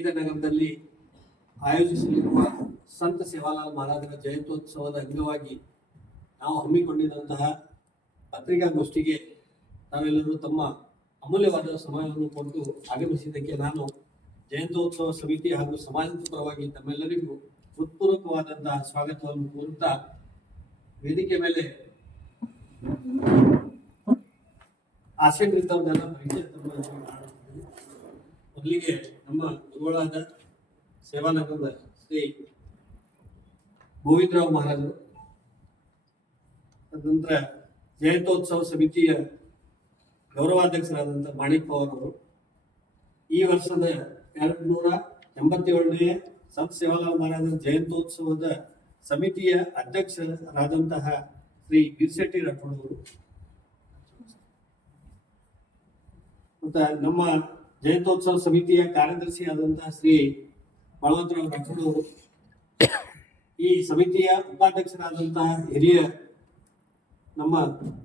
ಬೀದರ್ ನಗರದಲ್ಲಿ ಆಯೋಜಿಸಲಿರುವ ಸಂತ ಸೇವಾಲಾಲ್ ಮಹಾರಾಜರ ಜಯಂತ್ಯೋತ್ಸವದ ಅಂಗವಾಗಿ ನಾವು ಹಮ್ಮಿಕೊಂಡಿರುವಂತಹ ಪತ್ರಿಕಾಗೋಷ್ಠಿಗೆ ನಾವೆಲ್ಲರೂ ತಮ್ಮ ಅಮೂಲ್ಯವಾದ ಸಮಯವನ್ನು ಕೊಟ್ಟು ಆಗಮಿಸಿದ್ದಕ್ಕೆ ನಾನು ಜಯಂತ್ಯೋತ್ಸವ ಸಮಿತಿ ಹಾಗೂ ಸಮಾಜದ ಪರವಾಗಿ ತಮ್ಮೆಲ್ಲರಿಗೂ ಹೃತ್ಪೂರ್ವಕವಾದಂತಹ ಸ್ವಾಗತವನ್ನು ಕೋರುತ್ತಾ ವೇದಿಕೆ ಮೇಲೆ ಆಸಕ್ತರಿದ್ದವರನ್ನೆಲ್ಲ ಪರಿಚಯ ಮೊದಲಿಗೆ ನಮ್ಮ ಗುರುಗಳಾದ ಸೇವಾನಗರದ ಶ್ರೀ ಗೋವಿಂದರಾವ್ ಮಹಾರಾಜರು, ತದನಂತರ ಜಯಂತ್ಯೋತ್ಸವ ಸಮಿತಿಯ ಗೌರವಾಧ್ಯಕ್ಷರಾದಂಥ ಮಾಣಿಕ್ ಪವಾರ್ ಅವರು, ಈ ವರ್ಷದ 287ನೇ ಸಂತ ಸೇವಾಲಾಲ್ ಮಹಾರಾಜರ ಜಯಂತ್ಯೋತ್ಸವದ ಸಮಿತಿಯ ಅಧ್ಯಕ್ಷರಾದಂತಹ ಶ್ರೀ ಗಿರಿಶೆಟ್ಟಿ ರಾಠೋಡ್ ಅವರು, ಮತ್ತು ನಮ್ಮ ಜಯಂತ್ಯೋತ್ಸವ ಸಮಿತಿಯ ಕಾರ್ಯದರ್ಶಿ ಆದಂತಹ ಶ್ರೀ ಬಲವಂತರಾವ್ ರಾಠೋಡ್ ಅವರು, ಈ ಸಮಿತಿಯ ಉಪಾಧ್ಯಕ್ಷರಾದಂತಹ ಹಿರಿಯ ನಮ್ಮ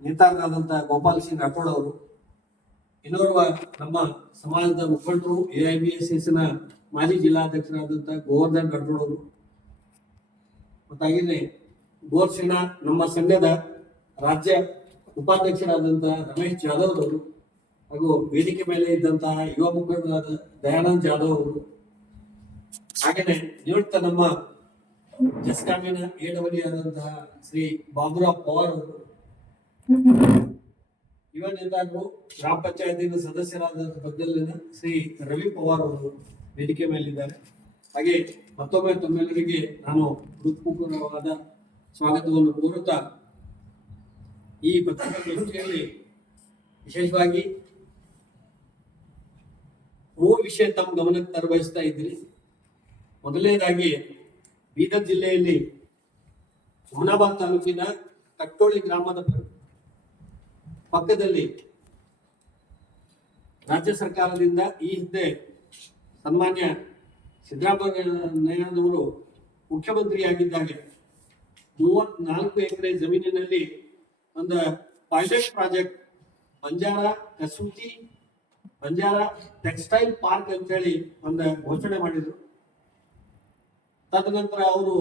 ನೇತಾರರಾದಂತಹ ಗೋಪಾಲ್ ಸಿಂಗ್ ರಾಠೋಡ್ ಅವರು, ಇನ್ನೋರ್ವ ನಮ್ಮ ಸಮಾಜದ ಮುಖಂಡರು AIBSS ಮಾಜಿ ಜಿಲ್ಲಾಧ್ಯಕ್ಷರಾದಂತಹ ಗೋವರ್ಧನ್ ರಾಠೋಡ್ ಅವರು, ಮತ್ತಾಗಿದೆ ಗೋರ್ಸೇನಾ ನಮ್ಮ ಸಂಘದ ರಾಜ್ಯ ಉಪಾಧ್ಯಕ್ಷರಾದಂತಹ ರಮೇಶ್ ಜಾಧವ್ ಅವರು, ಹಾಗೂ ವೇದಿಕೆ ಮೇಲೆ ಇದ್ದಂತಹ ಯುವ ಮುಖಂಡರಾದ ದಯಾನಂದ್ ಜಾಧವ್ ಅವರು, ಹಾಗೆಯೇ ನಿವೃತ್ತ ನಮ್ಮ ಜಸ್ಕಾಮಿನ AWD ಆದಂತಹ ಶ್ರೀ ಬಾಬುರಾವ್ ಪವಾರ್ ಅವರು, ಯುವ ನೇತಾರರು ಗ್ರಾಮ ಪಂಚಾಯತಿನ ಸದಸ್ಯರಾದ ಬದ್ದಲಿನ ಶ್ರೀ ರವಿ ಪವಾರ್ ಅವರು ವೇದಿಕೆ ಮೇಲಿದ್ದಾರೆ. ಹಾಗೆ ಮತ್ತೊಮ್ಮೆ ತಮ್ಮೆಲ್ಲರಿಗೆ ನಾನು ಹೃತ್ಪೂರ್ವಕವಾದ ಸ್ವಾಗತವನ್ನು ಕೋರುತ್ತಾ ಈ ಪತ್ರಿಕಾಗೋಷ್ಠಿಯಲ್ಲಿ ವಿಶೇಷವಾಗಿ 3 ವಿಷಯ ತಮ್ಮ ಗಮನಕ್ಕೆ ತರಬಯಸ್ತಾ ಇದ್ರಿ. ಮೊದಲನೇದಾಗಿ ಬೀದರ್ ಜಿಲ್ಲೆಯಲ್ಲಿ ಹುಮನಾಬಾದ್ ತಾಲೂಕಿನ ಕಟ್ಟೋಳಿ ಗ್ರಾಮದ ಪಕ್ಕದಲ್ಲಿ ರಾಜ್ಯ ಸರ್ಕಾರದಿಂದ ಈ ಹಿಂದೆ ಸನ್ಮಾನ್ಯ ಸಿದ್ದರಾಮಯ್ಯನವರು ಮುಖ್ಯಮಂತ್ರಿಯಾಗಿದ್ದಾಗ 34 ಎಕರೆ ಜಮೀನಿನಲ್ಲಿ ಒಂದು pilot project Banjara textile park ಅಂತ ಹೇಳಿ ಒಂದು ಘೋಷಣೆ ಮಾಡಿದ್ರು. ತದನಂತರ ಅವರು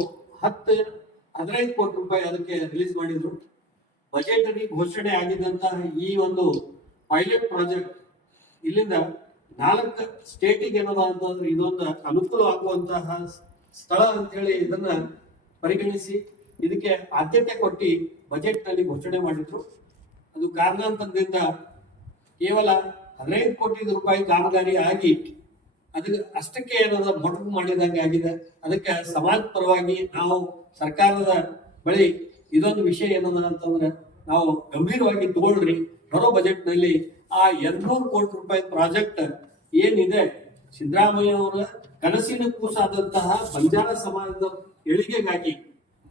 15 ಕೋಟಿ ರೂಪಾಯಿ ಅದಕ್ಕೆ ರಿಲೀಸ್ ಮಾಡಿದ್ರು. ಬಜೆಟ್ ಅಲ್ಲಿ ಘೋಷಣೆ ಆಗಿದ್ದಂತಹ ಈ ಒಂದು ಪೈಲಟ್ ಪ್ರಾಜೆಕ್ಟ್ ಇಲ್ಲಿಂದ 4 ಸ್ಟೇಟಿಗೆ ಏನದ ಅಂತಂದ್ರೆ ಇದೊಂದು ಅನುಕೂಲವಾಗುವಂತಹ ಸ್ಥಳ ಅಂತ ಹೇಳಿ ಇದನ್ನ ಪರಿಗಣಿಸಿ ಇದಕ್ಕೆ ಆದ್ಯತೆ ಕೊಟ್ಟು ಬಜೆಟ್ ನಲ್ಲಿ ಘೋಷಣೆ ಮಾಡಿದ್ರು. ಅದು ಕಾರಣಾಂತರದಿಂದ ಕೇವಲ 15 ಕೋಟಿ ರೂಪಾಯಿ ಕಾಮಗಾರಿ ಆಗಿ ಅದಕ್ಕೆ ಅಷ್ಟಕ್ಕೆ ಏನದ ಮೊಟಕು ಮಾಡಿದಂಗೆ ಆಗಿದೆ. ಅದಕ್ಕೆ ಸಮಾಜ ಪರವಾಗಿ ನಾವು ಸರ್ಕಾರದ ಬಳಿ ಇದೊಂದು ವಿಷಯ ಏನದ ಅಂತಂದ್ರೆ ನಾವು ಗಂಭೀರವಾಗಿ ತಗೊಳ್ರಿ. ಬರೋ ಬಜೆಟ್ ನಲ್ಲಿ ಆ 200 ಕೋಟಿ ರೂಪಾಯಿ ಪ್ರಾಜೆಕ್ಟ್ ಏನಿದೆ ಸಿದ್ದರಾಮಯ್ಯ ಅವರ ಕನಸಿನ ಕೂಸಾದಂತಹ ಬಂಜಾರ ಸಮಾಜದ ಏಳಿಗೆಗಾಗಿ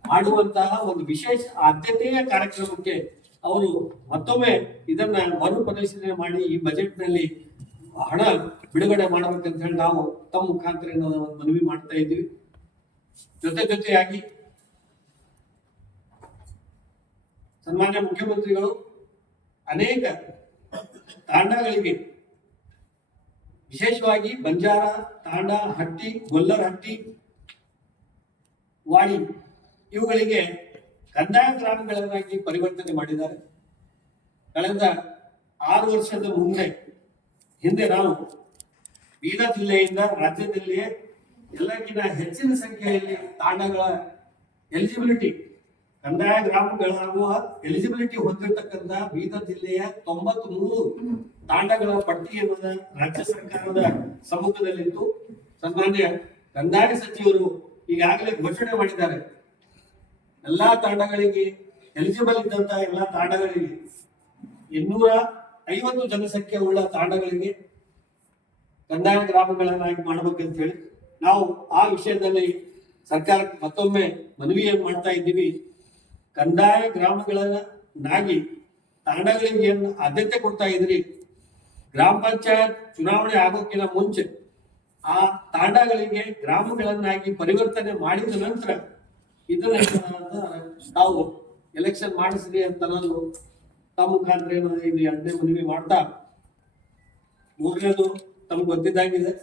ಮಾಡುವಂತಹ ಒಂದು ವಿಶೇಷ ಆದ್ಯತೆಯ ಕಾರ್ಯಕ್ರಮಕ್ಕೆ ಅವರು ಮತ್ತೊಮ್ಮೆ ಇದನ್ನ ಮರುಪರಿಶೀಲನೆ ಮಾಡಿ ಈ ಬಜೆಟ್ ನಲ್ಲಿ ಹಣ ಬಿಡುಗಡೆ ಮಾಡಬೇಕಂತ ಹೇಳಿ ನಾವು ತಮ್ಮ ಮುಖಾಂತರ ಮನವಿ ಮಾಡ್ತಾ ಇದ್ದೀವಿ. ಜೊತೆಯಾಗಿ ಸನ್ಮಾನ್ಯ ಮುಖ್ಯಮಂತ್ರಿಗಳು ಅನೇಕ ತಾಂಡಗಳಿಗೆ ವಿಶೇಷವಾಗಿ ಬಂಜಾರ ತಾಂಡ, ಹಟ್ಟಿ, ಗೊಲ್ಲರಹಟ್ಟಿ, ವಾಡಿ ಇವುಗಳಿಗೆ ಕಂದಾಯ ಗ್ರಾಮಗಳನ್ನಾಗಿ ಪರಿವರ್ತನೆ ಮಾಡಿದ್ದಾರೆ. ಕಳೆದ 6 ವರ್ಷದ ಹಿಂದೆ ನಾವು ಬೀದರ್ ಜಿಲ್ಲೆಯಿಂದ ರಾಜ್ಯದಲ್ಲಿಯೇ ಎಲ್ಲಕ್ಕಿಂತ ಹೆಚ್ಚಿನ ಸಂಖ್ಯೆಯಲ್ಲಿ ತಾಂಡಗಳ ಎಲಿಜಿಬಿಲಿಟಿ ಕಂದಾಯ ಗ್ರಾಮಗಳಾಗುವ ಎಲಿಜಿಬಿಲಿಟಿ ಹೊಂದಿರತಕ್ಕಂಥ ಬೀದರ್ ಜಿಲ್ಲೆಯ 93 ತಾಂಡಗಳ ಪಟ್ಟಿಯನ್ನು ರಾಜ್ಯ ಸರ್ಕಾರದ ಸಮ್ಮುಖದಲ್ಲಿತ್ತು. ಸನ್ಮಾನ್ಯ ಕಂದಾಯ ಸಚಿವರು ಈಗಾಗಲೇ ಘೋಷಣೆ ಮಾಡಿದ್ದಾರೆ. ಎಲ್ಲಾ ತಾಂಡಗಳಿಗೆ ಎಲಿಜಿಬಲ್ ಇದ್ದಂತಹ ಎಲ್ಲಾ ತಾಂಡಗಳಿಗೆ 250 ಜನಸಂಖ್ಯೆ ಉಳ್ಳ ತಾಂಡಗಳಿಗೆ ಕಂದಾಯ ಗ್ರಾಮಗಳನ್ನಾಗಿ ಮಾಡಬೇಕಂತ ಹೇಳಿ ನಾವು ಆ ವಿಷಯದಲ್ಲಿ ಸರ್ಕಾರಕ್ಕೆ ಮತ್ತೊಮ್ಮೆ ಮನವಿಯನ್ನು ಮಾಡ್ತಾ ಇದ್ದೀವಿ. ಕಂದಾಯ ಗ್ರಾಮಗಳನ್ನಾಗಿ ತಾಂಡಗಳಿಗೆ ಏನು ಆದ್ಯತೆ ಕೊಡ್ತಾ ಇದ್ರಿ, ಗ್ರಾಮ ಪಂಚಾಯತ್ ಚುನಾವಣೆ ಆಗೋಕ್ಕಿಂತ ಮುಂಚೆ ಆ ತಾಂಡಗಳಿಗೆ ಗ್ರಾಮಗಳನ್ನಾಗಿ ಪರಿವರ್ತನೆ ಮಾಡಿದ ನಂತರ ಇದನ್ನ ನಾವು ಎಲೆಕ್ಷನ್ ಮಾಡಿಸ್ರಿ ಅಂತ ನಾನು ತಮ್ಮ ಮುಖಾಂತರ ಇದು 2ನೇ ಮನವಿ ಮಾಡ್ತಾ, 3ನೇದು ತಮ್ಗೆ ಗೊತ್ತಿದ್ದಾಗಿದೆ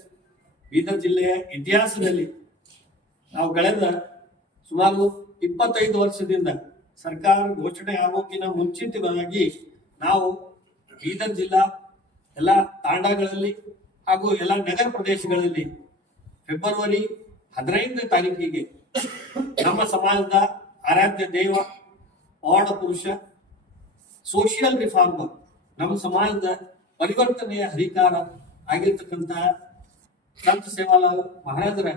ಬೀದರ್ ಜಿಲ್ಲೆಯ ಇತಿಹಾಸದಲ್ಲಿ ನಾವು ಕಳೆದ ಸುಮಾರು 25 ವರ್ಷದಿಂದ ಸರ್ಕಾರ ಘೋಷಣೆ ಆಗೋಕಿನ ಮುಂಚಿತವಾಗಿ ನಾವು ಬೀದರ್ ಜಿಲ್ಲಾ ಎಲ್ಲ ತಾಂಡಗಳಲ್ಲಿ ಹಾಗೂ ಎಲ್ಲ ನಗರ ಪ್ರದೇಶಗಳಲ್ಲಿ ಫೆಬ್ರವರಿ 15ನೇ ತಾರೀಕಿಗೆ ನಮ್ಮ ಸಮಾಜದ ಆರಾಧ್ಯ ದೇವ, ಪವಾಡ ಪುರುಷ, ಸೋಷಿಯಲ್ ರಿಫಾರ್ಮರ್, ನಮ್ಮ ಸಮಾಜದ ಪರಿವರ್ತನೆಯ ಹರಿಕಾರ ಆಗಿರ್ತಕ್ಕಂತಹ ಸಂತ ಸೇವಾಲಾಲ್ ಮಹಾರಾಜರ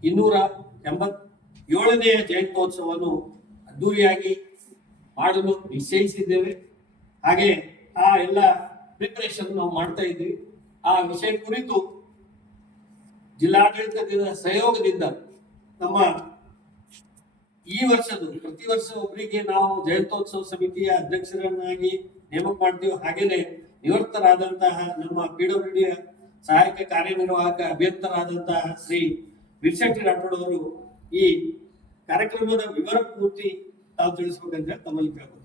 287ನೇ ಜಯಂತ್ಯೋತ್ಸವವನ್ನು ಅದ್ದೂರಿಯಾಗಿ ಮಾಡಲು ನಿಶ್ಚಯಿಸಿದ್ದೇವೆ. ಹಾಗೆ ಆ ಎಲ್ಲ ಪ್ರಿಪರೇಷನ್ ನಾವು ಮಾಡ್ತಾ ಇದ್ದೀವಿ. ಆ ವಿಷಯ ಕುರಿತು ಜಿಲ್ಲಾಡಳಿತದ ಸಹಯೋಗದಿಂದ ನಮ್ಮ ಈ ವರ್ಷದ ಪ್ರತಿ ವರ್ಷ ಒಬ್ಬರಿಗೆ ನಾವು ಜಯಂತ್ಯೋತ್ಸವ ಸಮಿತಿಯ ಅಧ್ಯಕ್ಷರನ್ನಾಗಿ ನೇಮಕ ಮಾಡ್ತೀವಿ. ಹಾಗೇನೆ ನಿವೃತ್ತರಾದಂತಹ ನಮ್ಮ PWD ಸಹಾಯಕ ಕಾರ್ಯನಿರ್ವಾಹಕ ಅಭಿಯಂತರಾದಂತಹ ಶ್ರೀ ವಿರ್ಶೆಟ್ಟಿ ರಾಠೋಡ್ ಅವರು ಈ ಕಾರ್ಯಕ್ರಮದ ವಿವರ ಪೂರ್ತಿ ತಾವು ತಿಳಿಸ್ಬೇಕಂದ್ರೆ ತಮ್ಮಲ್ಲಿ ಕೇಳ್ಬೋದು.